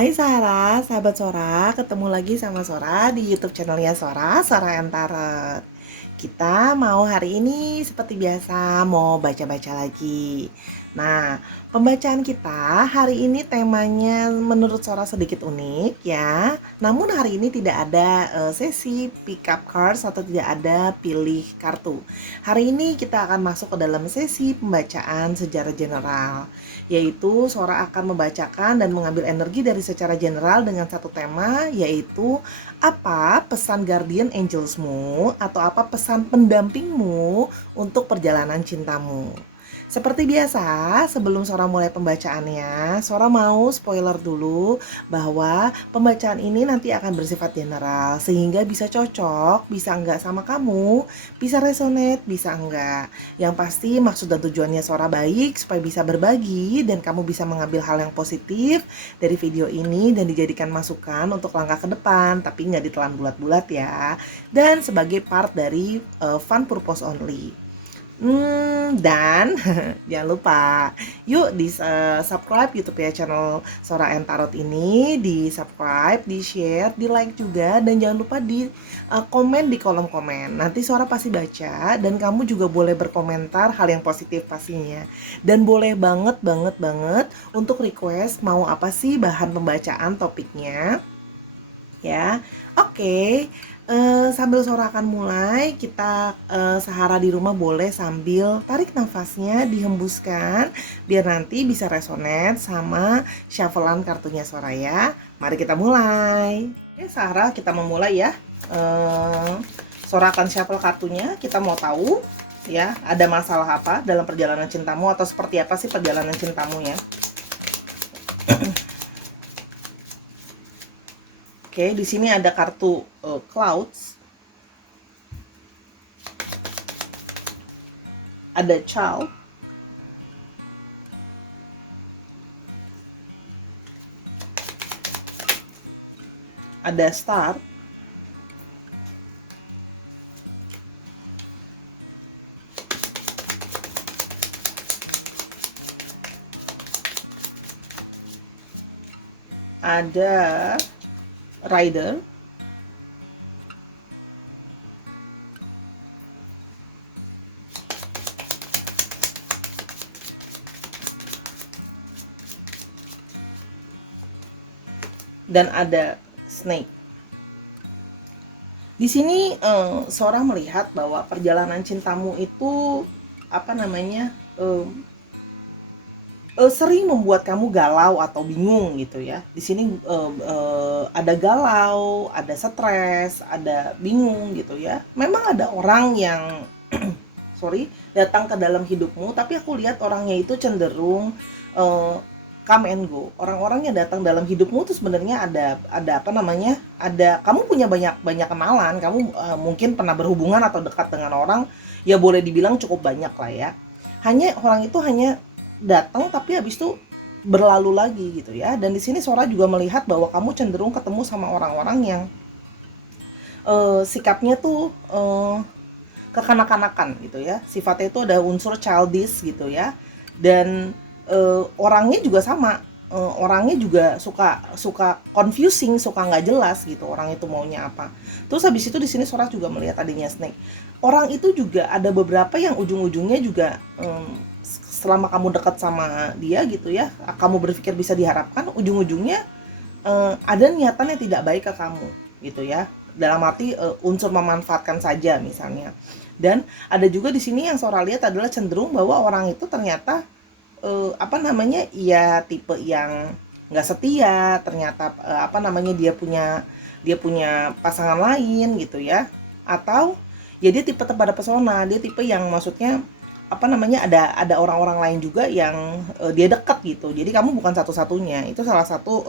Hai Sarah, sahabat Sora, ketemu lagi sama Sora di YouTube channelnya Sora, Sora Entarot. Kita mau hari ini seperti biasa mau baca-baca lagi. Nah, pembacaan kita hari ini temanya menurut Sora sedikit unik ya. Namun hari ini tidak ada sesi pick up cards atau tidak ada pilih kartu. Hari ini kita akan masuk ke dalam sesi pembacaan sejarah general, yaitu Sora akan membacakan dan mengambil energi dari secara general dengan satu tema, yaitu apa pesan guardian angelsmu atau apa pesan pendampingmu untuk perjalanan cintamu. Seperti biasa, sebelum Sora mulai pembacaannya, Sora mau spoiler dulu bahwa pembacaan ini nanti akan bersifat general, sehingga bisa cocok, bisa enggak sama kamu, bisa resonate, bisa enggak. Yang pasti maksud dan tujuannya Sora baik supaya bisa berbagi dan kamu bisa mengambil hal yang positif dari video ini dan dijadikan masukan untuk langkah ke depan, tapi nggak ditelan bulat-bulat ya. Dan sebagai part dari fun purpose only. Dan jangan lupa, yuk di subscribe YouTube ya channel Sora and Tarot ini, di subscribe, di share, di like juga, dan jangan lupa di komen di kolom komen. Nanti Sora pasti baca dan kamu juga boleh berkomentar hal yang positif pastinya. Dan boleh banget untuk request mau apa sih bahan pembacaan topiknya ya. Oke. Sambil Sora akan mulai, kita sehara di rumah boleh sambil tarik nafasnya, dihembuskan biar nanti bisa resonate sama shufflean kartunya Sora ya. Mari kita mulai. Oke, Sahara, kita memulai ya. Sora akan shuffle kartunya, kita mau tahu ya, ada masalah apa dalam perjalanan cintamu atau seperti apa sih perjalanan cintamu ya. Oke, di sini ada kartu clouds, ada child, ada star, ada rider, dan ada snake. Di sini Sora melihat bahwa perjalanan cintamu itu apa namanya sering membuat kamu galau atau bingung gitu ya. Di sini ada galau, ada stres, ada bingung gitu ya. Memang ada orang yang datang ke dalam hidupmu, tapi aku lihat orangnya itu cenderung come and go. Orang-orang yang datang dalam hidupmu tuh sebenarnya ada apa namanya? Ada, kamu punya banyak kenalan, kamu mungkin pernah berhubungan atau dekat dengan orang, ya boleh dibilang cukup banyak lah ya. Hanya orang itu hanya datang tapi habis itu berlalu lagi gitu ya. Dan di sini Sora juga melihat bahwa kamu cenderung ketemu sama orang-orang yang sikapnya tuh kekanak-kanakan gitu ya. Sifatnya itu ada unsur childish gitu ya. Dan orangnya juga sama. Orangnya juga suka confusing, suka nggak jelas gitu orang itu maunya apa. Terus habis itu di sini Sora juga melihat adanya snake. Orang itu juga ada beberapa yang ujung-ujungnya juga selama kamu dekat sama dia gitu ya, kamu berpikir bisa diharapkan, ujung-ujungnya ada niatan yang tidak baik ke kamu gitu ya. Dalam arti unsur memanfaatkan saja misalnya. Dan ada juga di sini yang Sora lihat adalah cenderung bahwa orang itu ternyata apa namanya, ya tipe yang nggak setia, ternyata apa namanya, dia punya pasangan lain gitu ya. Atau ya dia tipe pada pesona, dia tipe yang maksudnya apa namanya, ada orang-orang lain juga yang dia dekat gitu. Jadi kamu bukan satu-satunya. Itu salah satu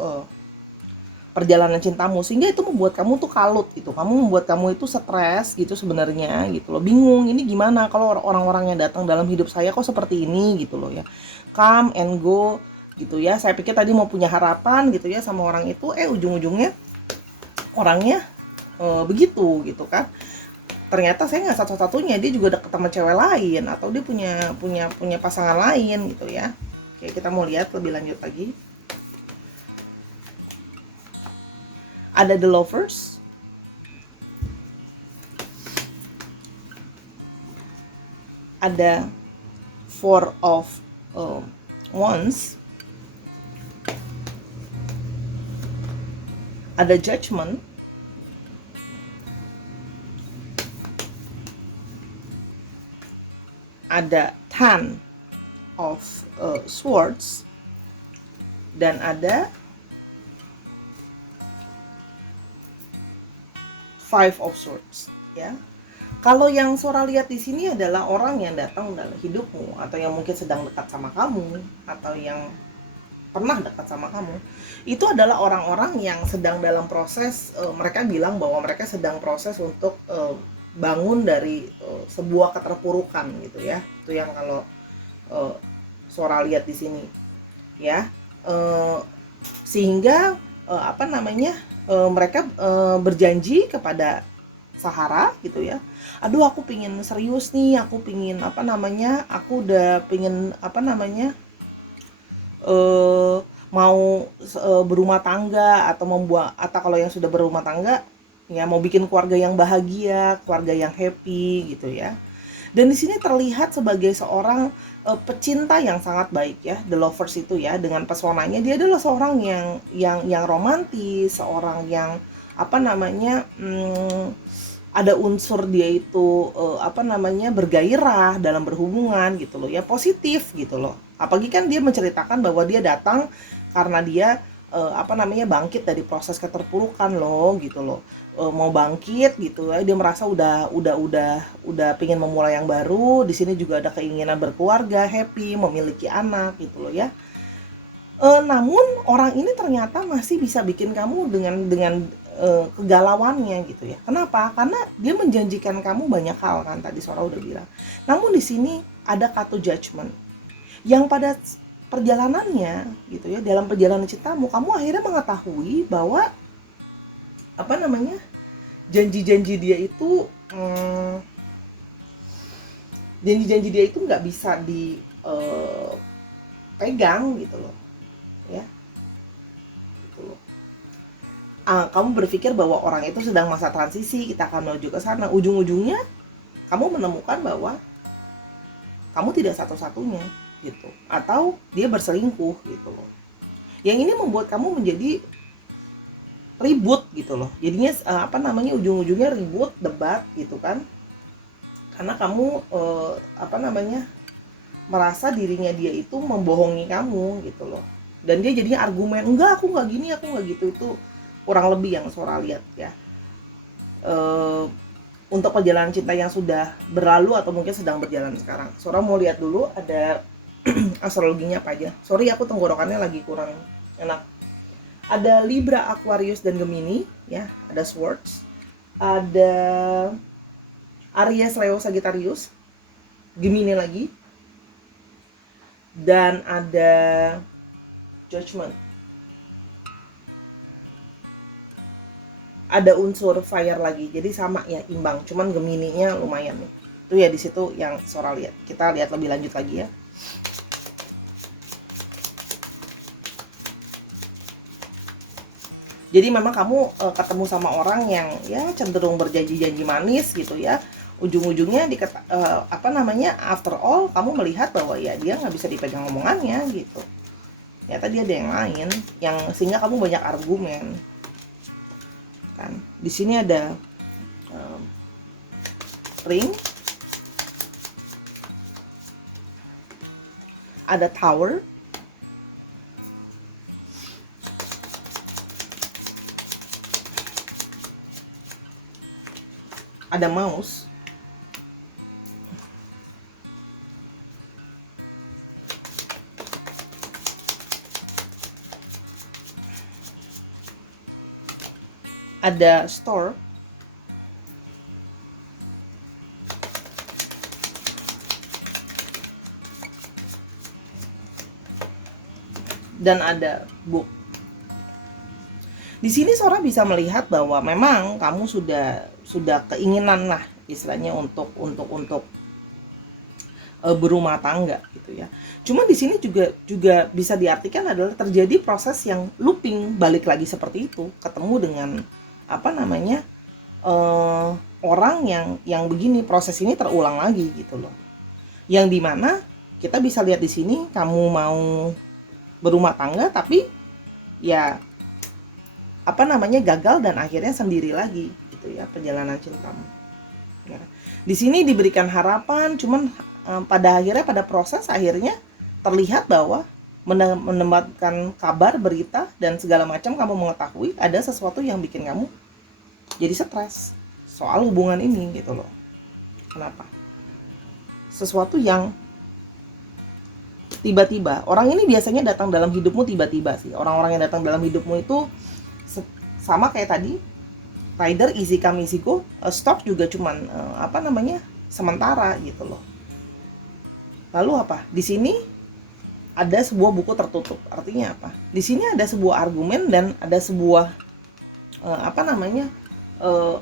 perjalanan cintamu, sehingga itu membuat kamu tuh kalut gitu. Membuat kamu itu stres gitu sebenarnya gitu loh. Bingung ini gimana kalau orang-orang yang datang dalam hidup saya kok seperti ini gitu loh ya. Come and go gitu ya. Saya pikir tadi mau punya harapan gitu ya sama orang itu, ujung-ujungnya orangnya begitu gitu kan. Ternyata saya nggak satu-satunya, dia juga deket sama cewek lain atau dia punya pasangan lain gitu ya. Oke, kita mau lihat lebih lanjut lagi. Ada the lovers, ada four of wands, ada judgment, ada ten of swords, dan ada five of swords, ya. Kalau yang Sora lihat di sini adalah orang yang datang dalam hidupmu, atau yang mungkin sedang dekat sama kamu, atau yang pernah dekat sama kamu. Itu adalah orang-orang yang sedang dalam proses, mereka bilang bahwa mereka sedang proses untuk bangun dari sebuah keterpurukan gitu ya. Itu yang kalau Sora lihat di sini, ya. Sehingga mereka berjanji kepada Sahara gitu ya. Aduh, aku pingin serius nih, aku pingin aku udah pingin mau berumah tangga, atau kalau yang sudah berumah tangga ya mau bikin keluarga yang bahagia, keluarga yang happy gitu ya. Dan di sini terlihat sebagai seorang pecinta yang sangat baik ya, the lovers itu ya, dengan pesonanya dia adalah seorang yang romantis, seorang yang ada unsur dia itu bergairah dalam berhubungan gitu loh ya, positif gitu loh. Apalagi kan dia menceritakan bahwa dia datang karena dia bangkit dari proses keterpurukan loh gitu loh. Mau bangkit gitu ya, dia merasa udah pengen memulai yang baru. Di sini juga ada keinginan berkeluarga, happy, memiliki anak gitu loh ya. Namun orang ini ternyata masih bisa bikin kamu dengan kegalauannya gitu ya. Kenapa? Karena dia menjanjikan kamu banyak hal kan, tadi Sora udah bilang. Namun di sini ada kata judgment yang pada perjalanannya gitu ya, dalam perjalanan cintamu kamu akhirnya mengetahui bahwa janji-janji dia itu nggak bisa dipegang gitu loh ya. Kamu berpikir bahwa orang itu sedang masa transisi, kita akan menuju ke sana. Ujung-ujungnya kamu menemukan bahwa kamu tidak satu-satunya gitu, atau dia berselingkuh gitu loh. Yang ini membuat kamu menjadi ribut gitu loh. Jadinya ujung-ujungnya ribut, debat gitu kan. Karena kamu merasa dirinya dia itu membohongi kamu gitu loh. Dan dia jadinya argumen, enggak, aku nggak gini, aku nggak gitu. Itu kurang lebih yang Sora lihat ya. Untuk perjalanan cinta yang sudah berlalu atau mungkin sedang berjalan sekarang, Sora mau lihat dulu ada astrologinya apa aja. Sorry, aku tenggorokannya lagi kurang enak. Ada Libra, Aquarius, dan Gemini ya. Ada Swords, ada Aries, Leo, Sagittarius, Gemini lagi, dan ada Judgment. Ada unsur fire lagi, jadi sama ya, imbang, cuman Gemininya lumayan nih. Itu ya di situ yang Sora lihat. Kita lihat lebih lanjut lagi ya. Jadi memang kamu ketemu sama orang yang ya cenderung berjanji-janji manis gitu ya. Ujung-ujungnya after all kamu melihat bahwa ya dia nggak bisa dipegang omongannya gitu. Ternyata dia ada yang lain, yang sehingga kamu banyak argumen. Kan di sini ada ring, ada tower, ada mouse, ada store, dan ada book. Di sini Sora bisa melihat bahwa memang kamu sudah keinginan lah istilahnya untuk berumah tangga gitu ya. Cuma di sini juga juga bisa diartikan adalah terjadi proses yang looping, balik lagi seperti itu, ketemu dengan apa namanya orang yang begini, proses ini terulang lagi gitu loh. Yang dimana kita bisa lihat di sini kamu mau berumah tangga tapi ya apa namanya gagal dan akhirnya sendiri lagi gitu ya perjalanan cintamu. Ya. Di sini diberikan harapan, cuman pada proses akhirnya terlihat bahwa menempatkan kabar, berita dan segala macam kamu mengetahui ada sesuatu yang bikin kamu jadi stres soal hubungan ini gitu loh. Kenapa? Sesuatu yang tiba-tiba. Orang ini biasanya datang dalam hidupmu tiba-tiba sih. Orang-orang yang datang dalam hidupmu itu sama kayak tadi, rider easy come easy go, stock juga cuman sementara gitu loh. Lalu apa? Di sini ada sebuah buku tertutup. Artinya apa? Di sini ada sebuah argumen dan ada sebuah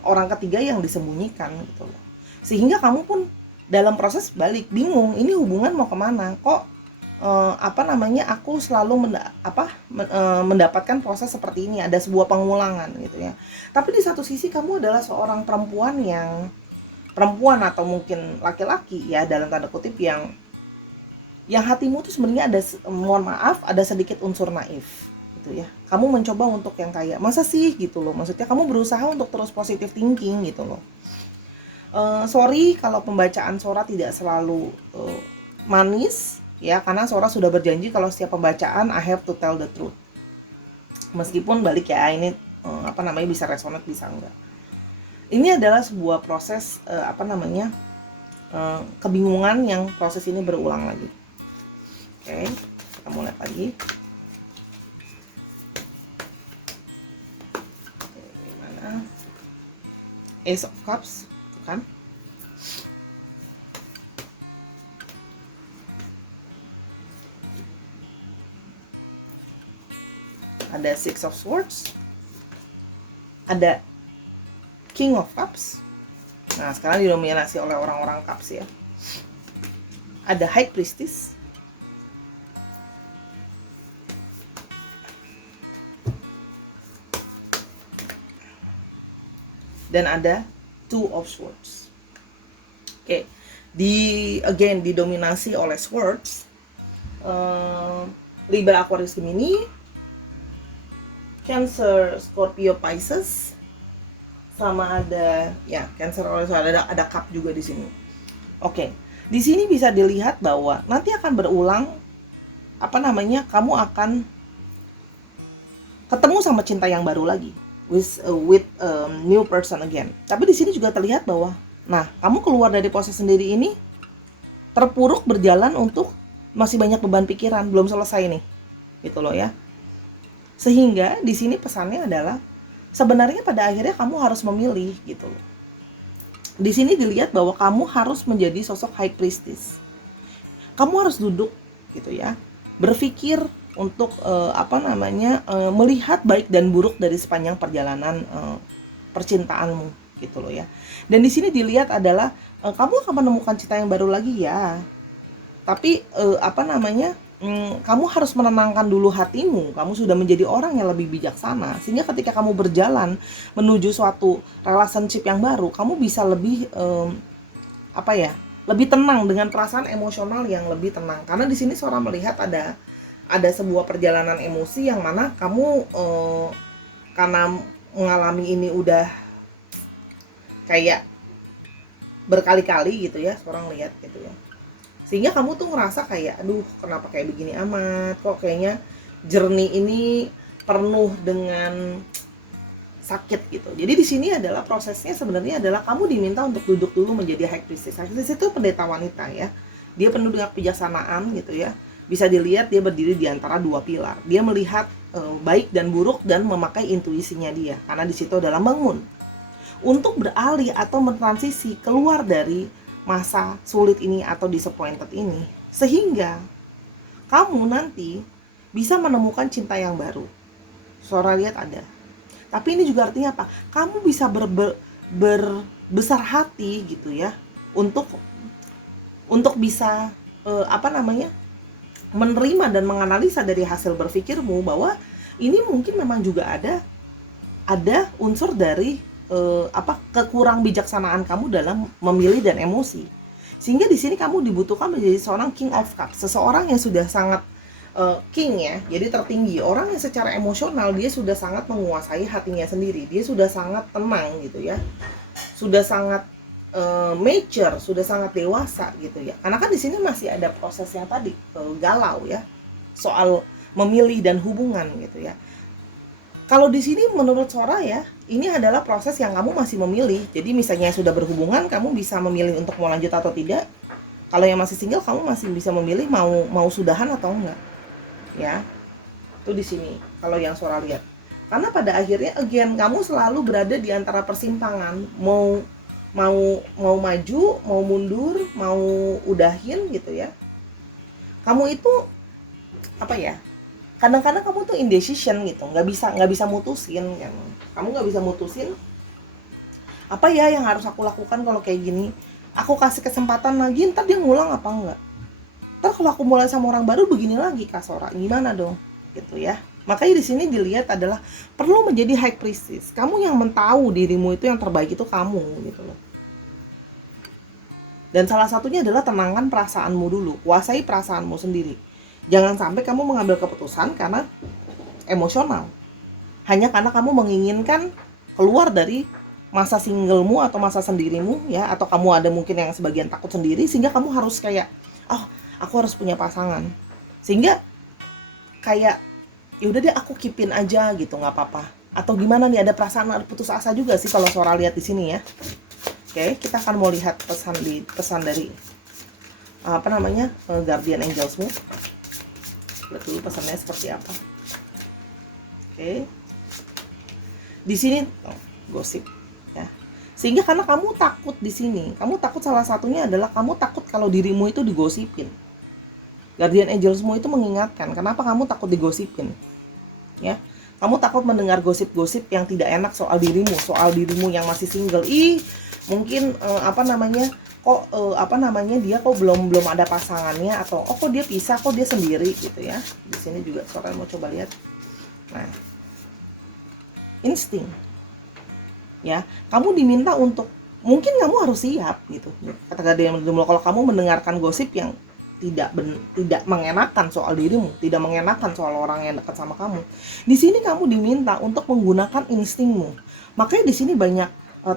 orang ketiga yang disembunyikan gitu loh. Sehingga kamu pun dalam proses balik bingung, ini hubungan mau kemana? Kok aku selalu mendapatkan proses seperti ini, ada sebuah pengulangan gitu ya. Tapi di satu sisi kamu adalah seorang perempuan atau mungkin laki-laki ya dalam tanda kutip yang hatimu tuh sebenarnya ada sedikit unsur naif gitu ya. Kamu mencoba untuk yang kayak masa sih gitu loh, maksudnya kamu berusaha untuk terus positive thinking gitu loh. Sorry kalau pembacaan Sora tidak selalu manis ya, karena Sora sudah berjanji kalau setiap pembacaan I have to tell the truth. Meskipun balik ya, ini bisa resonate bisa enggak. Ini adalah sebuah proses kebingungan yang proses ini berulang lagi. Oke, kita mulai lagi. Gimana? Ace of Cups, kan? Ada Six of Swords, ada King of Cups. Nah, sekarang didominasi oleh orang-orang Cups ya. Ada High Priestess, dan ada Two of Swords. Oke, didominasi oleh Swords, Libra, Aquarius, Gemini, Cancer, Scorpio, Pisces, sama ada ya Cancer, ada Cup juga di sini. Oke, di sini bisa dilihat bahwa nanti akan berulang kamu akan ketemu sama cinta yang baru lagi with new person again. Tapi di sini juga terlihat bahwa kamu keluar dari proses sendiri ini terpuruk berjalan untuk masih banyak beban pikiran, belum selesai nih gitu loh ya. Sehingga di sini pesannya adalah sebenarnya pada akhirnya kamu harus memilih gitu loh. Di sini dilihat bahwa kamu harus menjadi sosok High Priestess. Kamu harus duduk gitu ya, berpikir untuk melihat baik dan buruk dari sepanjang perjalanan percintaanmu gitu loh ya. Dan di sini dilihat adalah kamu akan menemukan cinta yang baru lagi ya. Tapi kamu harus menenangkan dulu hatimu. Kamu sudah menjadi orang yang lebih bijaksana, sehingga ketika kamu berjalan menuju suatu relationship yang baru, kamu bisa lebih lebih tenang, dengan perasaan emosional yang lebih tenang. Karena di sini seorang melihat ada sebuah perjalanan emosi yang mana kamu karena mengalami ini udah kayak berkali-kali gitu ya, seorang lihat gitu ya. Sehingga kamu tuh ngerasa kayak, aduh kenapa kayak begini amat, kok kayaknya journey ini penuh dengan sakit gitu. Jadi di sini adalah prosesnya sebenarnya adalah kamu diminta untuk duduk dulu menjadi High Priestess. High Priestess itu pendeta wanita ya. Dia penuh dengan kebijaksanaan gitu ya. Bisa dilihat dia berdiri di antara dua pilar. Dia melihat baik dan buruk dan memakai intuisinya dia. Karena di situ adalah bangun untuk beralih atau mentransisi keluar dari masa sulit ini atau disappointed ini, sehingga kamu nanti bisa menemukan cinta yang baru. Suara lihat ada. Tapi ini juga artinya apa? Kamu bisa berbesar hati gitu ya untuk untuk bisa menerima dan menganalisa dari hasil berpikirmu bahwa ini mungkin memang juga ada unsur dari kekurang bijaksanaan kamu dalam memilih dan emosi. Sehingga di sini kamu dibutuhkan menjadi seorang King of Cups, seseorang yang sudah sangat king ya, jadi tertinggi, orang yang secara emosional dia sudah sangat menguasai hatinya sendiri, dia sudah sangat tenang gitu ya, sudah sangat mature, sudah sangat dewasa gitu ya. Karena kan di sini masih ada proses yang tadi galau ya, soal memilih dan hubungan gitu ya. Kalau di sini menurut Sora ya, ini adalah proses yang kamu masih memilih. Jadi misalnya sudah berhubungan, kamu bisa memilih untuk mau lanjut atau tidak. Kalau yang masih single, kamu masih bisa memilih mau sudahan atau enggak. Ya, itu di sini. Kalau yang Sora lihat. Karena pada akhirnya again kamu selalu berada di antara persimpangan, mau maju, mau mundur, mau udahin gitu ya. Kamu itu apa ya? Kadang-kadang kamu tuh indecision gitu, nggak bisa mutusin kan. Kamu nggak bisa mutusin apa ya yang harus aku lakukan kalau kayak gini. Aku kasih kesempatan lagi, ntar dia ngulang apa enggak. Ntar kalau aku mulai sama orang baru begini lagi Kak Sora, gimana dong? Gitu ya. Makanya di sini dilihat adalah perlu menjadi high priestess. Kamu yang mentahu dirimu itu yang terbaik itu kamu gitu loh. Dan salah satunya adalah tenangkan perasaanmu dulu, kuasai perasaanmu sendiri. Jangan sampai kamu mengambil keputusan karena emosional. Hanya karena kamu menginginkan keluar dari masa singlemu atau masa sendirimu ya, atau kamu ada mungkin yang sebagian takut sendiri sehingga kamu harus kayak, oh, aku harus punya pasangan. Sehingga kayak ya udah deh aku keepin aja gitu, nggak apa-apa. Atau gimana nih, ada perasaan putus asa juga sih kalau Sora lihat di sini ya. Oke, kita akan mau lihat pesan dari Guardian Angelsmu. Lihat dulu pesannya seperti apa. Oke. Di sini gosip ya. Sehingga karena kamu takut di sini, kamu takut, salah satunya adalah kamu takut kalau dirimu itu digosipin. Guardian Angelsmu itu mengingatkan, kenapa kamu takut digosipin? Ya. Kamu takut mendengar gosip-gosip yang tidak enak soal dirimu yang masih single. Mungkin dia kok belum ada pasangannya, atau kok dia pisah, kok dia sendiri gitu ya. Di sini juga Sora mau coba lihat. Nah, insting ya, kamu diminta untuk, mungkin kamu harus siap gitu. Kata dia dulu, kalau kamu mendengarkan gosip yang tidak mengenakan soal dirimu, tidak mengenakan soal orang yang dekat sama kamu, di sini kamu diminta untuk menggunakan instingmu. Makanya di sini banyak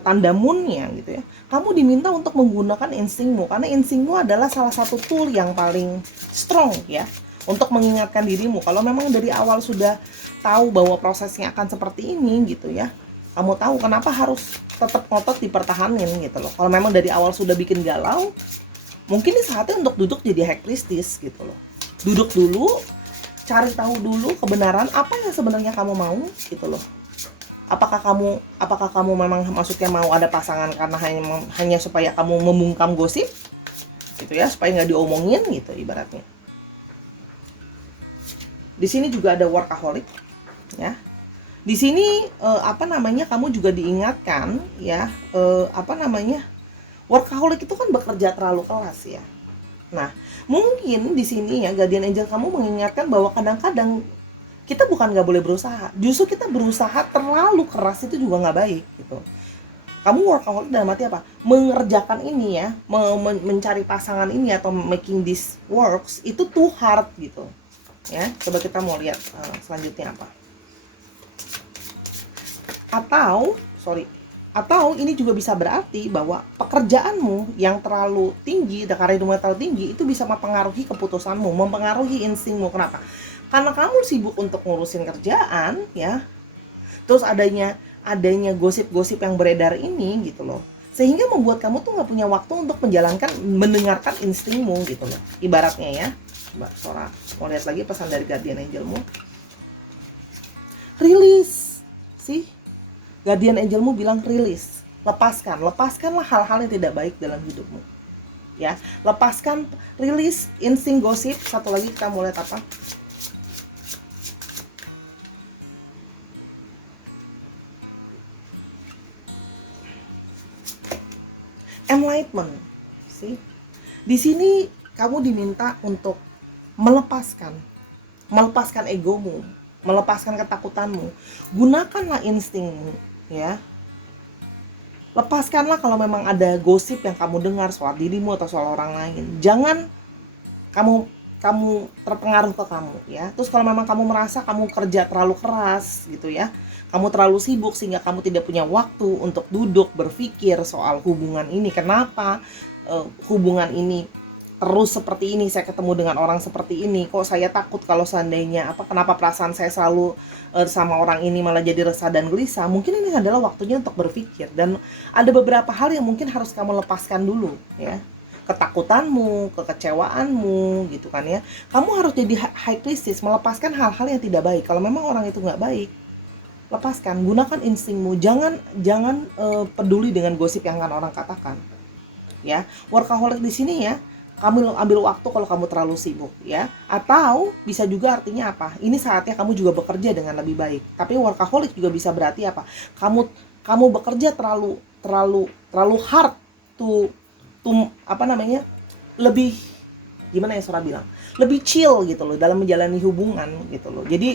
tanda moonnya gitu ya. Kamu diminta untuk menggunakan instingmu, karena instingmu adalah salah satu tool yang paling strong ya, untuk mengingatkan dirimu. Kalau memang dari awal sudah tahu bahwa prosesnya akan seperti ini gitu ya, kamu tahu kenapa harus tetap ngotot dipertahanin gitu loh. Kalau memang dari awal sudah bikin galau, mungkin ini saatnya untuk duduk jadi high priestess gitu loh. Duduk dulu, cari tahu dulu kebenaran apa yang sebenarnya kamu mau gitu loh. Apakah kamu memang maksudnya mau ada pasangan karena hanya supaya kamu membungkam gosip gitu ya, supaya nggak diomongin gitu ibaratnya. Di sini juga ada workaholic ya. Di sini kamu juga diingatkan ya, workaholic itu kan bekerja terlalu keras ya. Nah, mungkin di sini ya Guardian Angel kamu mengingatkan bahwa kadang-kadang kita bukan nggak boleh berusaha, justru kita berusaha terlalu keras itu juga nggak baik gitu. Kamu workaholic dalam arti apa? Mengerjakan ini ya, mencari pasangan ini atau making this works itu too hard gitu. Ya, coba kita mau lihat selanjutnya apa. Atau ini juga bisa berarti bahwa pekerjaanmu yang terlalu tinggi, karirmu terlalu tinggi, itu bisa mempengaruhi keputusanmu, mempengaruhi instingmu. Kenapa? Karena kamu sibuk untuk ngurusin kerjaan ya, terus adanya gosip-gosip yang beredar ini gitu loh, sehingga membuat kamu tuh nggak punya waktu untuk mendengarkan instingmu gitu loh, ibaratnya ya. Coba Sora mau lihat lagi pesan dari Guardian Angelmu. Rilis sih, Guardian Angelmu bilang rilis, lepaskanlah hal-hal yang tidak baik dalam hidupmu ya, lepaskan, rilis insting gosip. Satu lagi kita mau lihat apa. Enlightenment sih, Di sini kamu diminta untuk melepaskan, melepaskan egomu, melepaskan ketakutanmu. Gunakanlah instingmu, ya. Lepaskanlah kalau memang ada gosip yang kamu dengar soal dirimu atau soal orang lain. Jangan kamu kamu terpengaruh ke kamu, ya. Terus kalau memang kamu merasa kamu kerja terlalu keras gitu ya, kamu terlalu sibuk sehingga kamu tidak punya waktu untuk duduk berpikir soal hubungan ini. Kenapa hubungan ini terus seperti ini, saya ketemu dengan orang seperti ini, kok saya takut kalau seandainya kenapa perasaan saya selalu sama orang ini malah jadi resah dan gelisah. Mungkin ini adalah waktunya untuk berpikir, dan ada beberapa hal yang mungkin harus kamu lepaskan dulu, ya. Ketakutanmu, kekecewaanmu gitu kan, ya. Kamu harus jadi high priestess, melepaskan hal-hal yang tidak baik. Kalau memang orang itu nggak baik, lepaskan. Gunakan instingmu, jangan jangan peduli dengan gosip yang akan orang katakan, ya. Workaholic di sini, ya, kamu ambil waktu kalau kamu terlalu sibuk, ya. Atau bisa juga artinya apa? Ini saatnya kamu juga bekerja dengan lebih baik. Tapi workaholic juga bisa berarti apa? Kamu bekerja terlalu hard to lebih, gimana ya Sora bilang? Lebih chill gitu loh dalam menjalani hubungan gitu loh. Jadi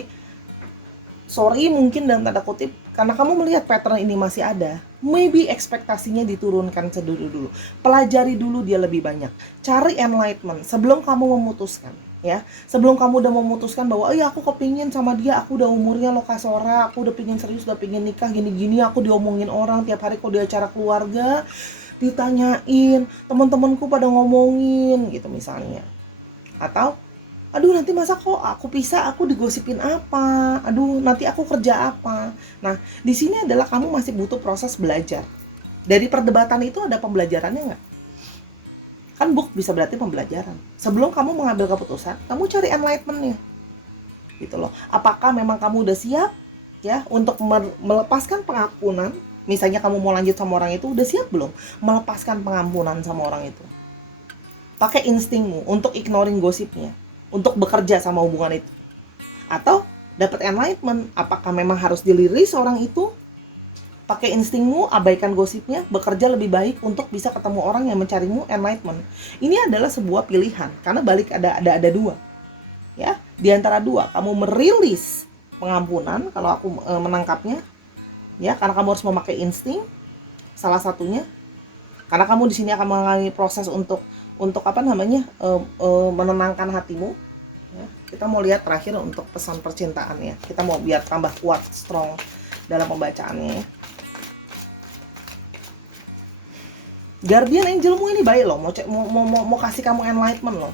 sorry mungkin dalam tanda kutip, karena kamu melihat pattern ini masih ada, maybe ekspektasinya diturunkan dulu. Pelajari dulu dia lebih banyak. Cari enlightenment sebelum kamu memutuskan, ya. Sebelum kamu udah memutuskan bahwa aku kepingin sama dia, aku udah umurnya lo Sora, aku udah pingin serius, udah pingin nikah, gini-gini, aku diomongin orang tiap hari kok di acara keluarga, ditanyain, teman-temanku pada ngomongin gitu misalnya. Atau aduh nanti masa kok aku pisah, aku digosipin apa, aduh nanti aku kerja apa. Nah, di sini adalah kamu masih butuh proses belajar. Dari perdebatan itu ada pembelajarannya nggak? Kan book bisa berarti pembelajaran. Sebelum kamu mengambil keputusan, kamu cari enlightenment-nya gitu loh. Apakah memang kamu udah siap, ya, untuk melepaskan pengampunan? Misalnya kamu mau lanjut sama orang itu, udah siap belum melepaskan pengampunan sama orang itu? Pakai instingmu untuk ignoring gosipnya, untuk bekerja sama hubungan itu. Atau dapat enlightenment, apakah memang harus diliris orang itu? Pakai instingmu, abaikan gosipnya, bekerja lebih baik untuk bisa ketemu orang yang mencarimu enlightenment. Ini adalah sebuah pilihan, karena balik ada dua, ya. Di antara dua, kamu merilis pengampunan kalau aku menangkapnya, ya, karena kamu harus memakai insting salah satunya, karena kamu di sini akan mengalami proses untuk menenangkan hatimu, ya. Kita mau lihat terakhir untuk pesan percintaan, ya. Kita mau biar tambah kuat, strong dalam pembacaannya, ya. Guardian angelmu ini baik loh, mau kasih kamu enlightenment loh,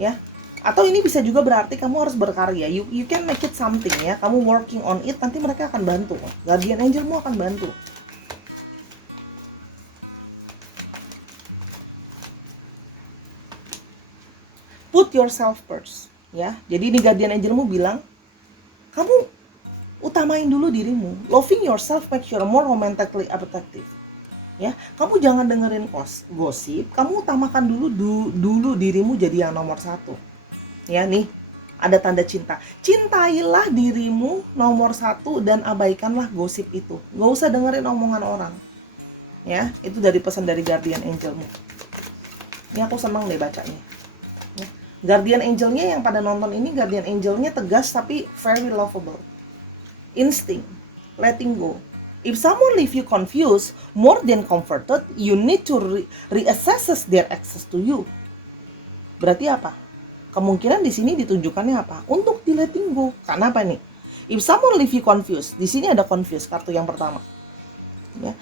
ya. Atau ini bisa juga berarti kamu harus berkarya, you can make it something, ya. Kamu working on it, nanti mereka akan bantu. Guardian angelmu akan bantu. Put yourself first, ya. Jadi ini guardian angelmu bilang, kamu utamain dulu dirimu. Loving yourself makes you more romantically attractive, ya. Kamu jangan dengerin gosip, kamu utamakan dulu dirimu jadi yang nomor satu, ya. Nih ada tanda cinta, cintailah dirimu nomor satu dan abaikanlah gosip itu. Gak usah dengerin omongan orang, ya. Itu dari pesan dari guardian angelmu. Ini aku senang deh bacanya, ya. Guardian angelnya yang pada nonton ini, guardian angelnya tegas tapi very lovable. Instinct, letting go. If someone leave you confused, more than comforted, you need to reassess their access to you. Berarti apa? Kemungkinan di sini ditunjukkannya apa? Untuk di letting go. Karena apa nih? If someone leave you confused, di sini ada confused, kartu yang pertama, ya.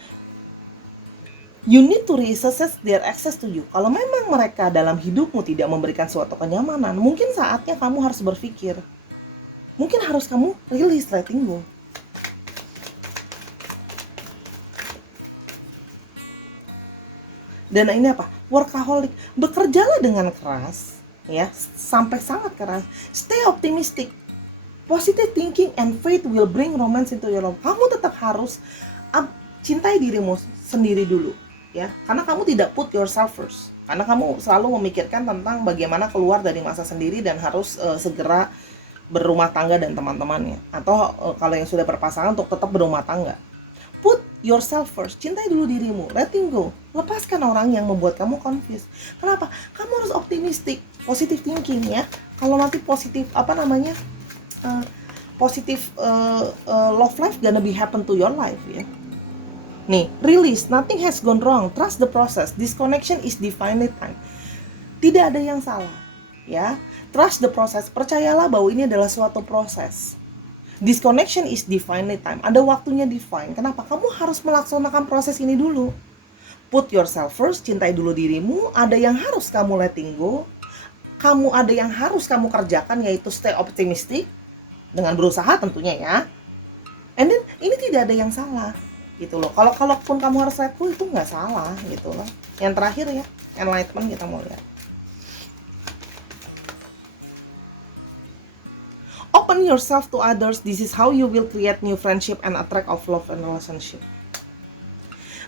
You need to reassess their access to you. Kalau memang mereka dalam hidupmu tidak memberikan suatu kenyamanan, mungkin saatnya kamu harus berpikir. Mungkin harus kamu release, letting go. Dan ini apa? Workaholic. Bekerjalah dengan keras, ya, sampai sangat keras. Stay optimistic. Positive thinking and faith will bring romance into your life. Kamu tetap harus cintai dirimu sendiri dulu, ya. Karena kamu tidak put yourself first. Karena kamu selalu memikirkan tentang bagaimana keluar dari masa sendiri dan harus segera berumah tangga dan teman-temannya. Atau kalau yang sudah berpasangan, untuk tetap berumah tangga. Put yourself first. Cintai dulu dirimu. Letting go. Lepaskan orang yang membuat kamu confused. Kenapa? Kamu harus optimistic, positive thinking ya. Kalau nanti positif positif love life gonna be happen to your life ya. Nih, release, nothing has gone wrong. Trust the process. This connection is divinely time. Tidak ada yang salah, ya. Trust the process. Percayalah bahwa ini adalah suatu proses. This connection is divinely time. Ada waktunya divine. Kenapa? Kamu harus melaksanakan proses ini dulu. Put yourself first. Cintai dulu dirimu. Ada yang harus kamu letting go. Ada yang harus kamu kerjakan, yaitu stay optimistic dengan berusaha tentunya ya. And then ini tidak ada yang salah. Gitu loh. Kalaupun kamu harus let go itu nggak salah gitu loh. Yang terakhir ya, enlightenment kita mau lihat. Open yourself to others. This is how you will create new friendship and attract of love and relationship.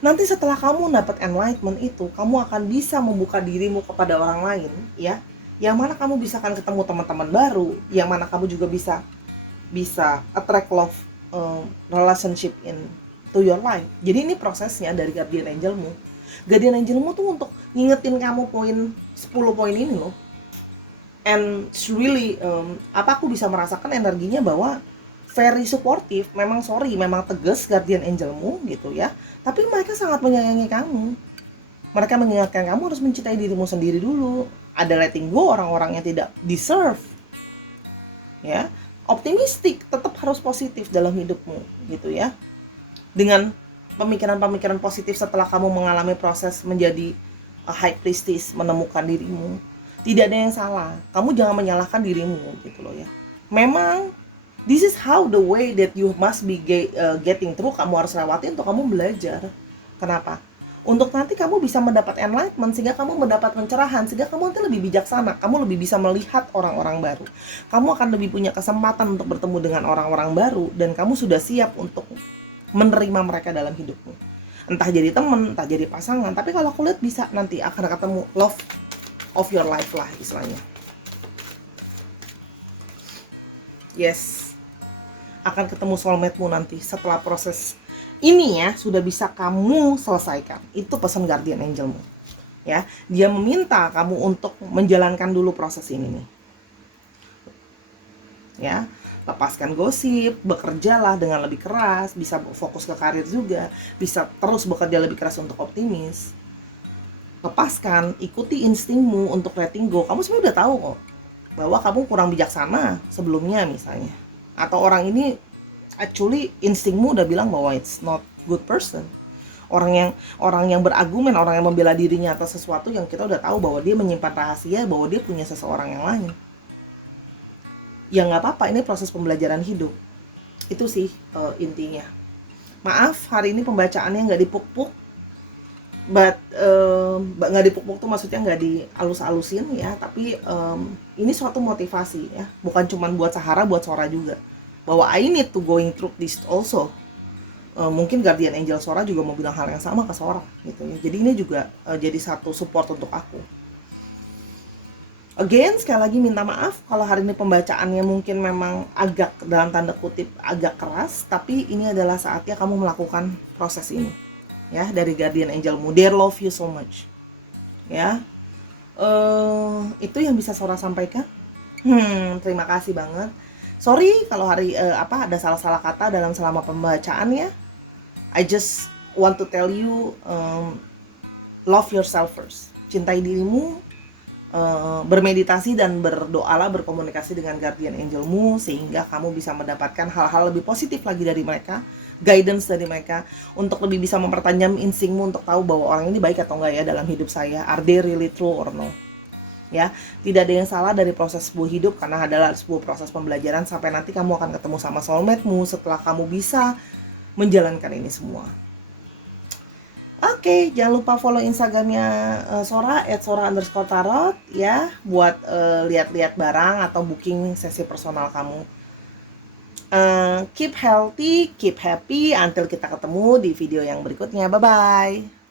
Nanti setelah kamu dapat enlightenment itu, kamu akan bisa membuka dirimu kepada orang lain ya. Yang mana kamu bisa akan ketemu teman-teman baru, yang mana kamu juga bisa attract love relationship in to your life. Jadi ini prosesnya dari guardian angelmu. Guardian angelmu tuh untuk ngingetin kamu 10 poin ini loh. And it's really aku bisa merasakan energinya bahwa very supportive. Memang tegas guardian angelmu gitu ya. Tapi mereka sangat menyayangi kamu. Mereka mengingatkan kamu harus mencintai dirimu sendiri dulu. Ada letting go orang-orang yang tidak deserve. Ya, optimistik, tetap harus positif dalam hidupmu gitu ya. Dengan pemikiran-pemikiran positif setelah kamu mengalami proses menjadi high priestess, menemukan dirimu. Tidak ada yang salah. Kamu jangan menyalahkan dirimu gitu loh ya. Memang this is how the way that you must be getting through. Kamu harus lewatin untuk kamu belajar. Kenapa? Untuk nanti kamu bisa mendapat enlightenment, sehingga kamu mendapat pencerahan, sehingga kamu nanti lebih bijaksana, kamu lebih bisa melihat orang-orang baru. Kamu akan lebih punya kesempatan untuk bertemu dengan orang-orang baru, dan kamu sudah siap untuk menerima mereka dalam hidupmu. Entah jadi teman, entah jadi pasangan, tapi kalau aku lihat bisa nanti akan ketemu love of your life lah istilahnya. Yes, akan ketemu soulmate-mu nanti setelah proses ini ya sudah bisa kamu selesaikan. Itu pesan guardian angelmu ya. Dia meminta kamu untuk menjalankan dulu proses ini nih ya. Lepaskan gosip, bekerjalah dengan lebih keras, bisa fokus ke karir juga, bisa terus bekerja lebih keras untuk optimis. Lepaskan, ikuti instingmu untuk letting go. Kamu sebenarnya udah tahu kok bahwa kamu kurang bijaksana sebelumnya misalnya, atau orang ini actually instingmu udah bilang bahwa it's not good person. Orang yang berargumen, orang yang membela dirinya atas sesuatu yang kita udah tahu bahwa dia menyimpan rahasia, bahwa dia punya seseorang yang lain. Ya nggak apa-apa, ini proses pembelajaran hidup. Itu sih intinya. Maaf, hari ini pembacaannya nggak dipuk-puk. But nggak dipuk-puk tuh maksudnya nggak dialus-alusin ya. Tapi ini suatu motivasi ya. Bukan cuma buat Sahara, buat Sora juga. Bahwa I need to going through this also. Mungkin guardian angel Sora juga mau bilang hal yang sama ke Sora gitu ya. Jadi ini juga jadi satu support untuk aku. Again, sekali lagi minta maaf kalau hari ini pembacaannya mungkin memang agak dalam tanda kutip agak keras, tapi ini adalah saatnya kamu melakukan proses ini ya dari guardian angelmu. They love you so much ya. Itu yang bisa Sora sampaikan. Terima kasih banget. Sorry kalau hari ada salah-salah kata dalam selama pembacaan ya. I just want to tell you love yourself first. Cintai dirimu. Bermeditasi dan berdoalah, berkomunikasi dengan guardian angelmu sehingga kamu bisa mendapatkan hal-hal lebih positif lagi dari mereka, guidance dari mereka untuk lebih bisa mempertajam instingmu untuk tahu bahwa orang ini baik atau enggak ya dalam hidup saya, are they really true or no ya. Tidak ada yang salah dari proses sebuah hidup karena adalah sebuah proses pembelajaran sampai nanti kamu akan ketemu sama soulmate-mu setelah kamu bisa menjalankan ini semua. Oke, jangan lupa follow Instagramnya Sora @sora_tarot ya, buat lihat-lihat barang atau booking sesi personal kamu. Keep healthy, keep happy, until kita ketemu di video yang berikutnya. Bye-bye.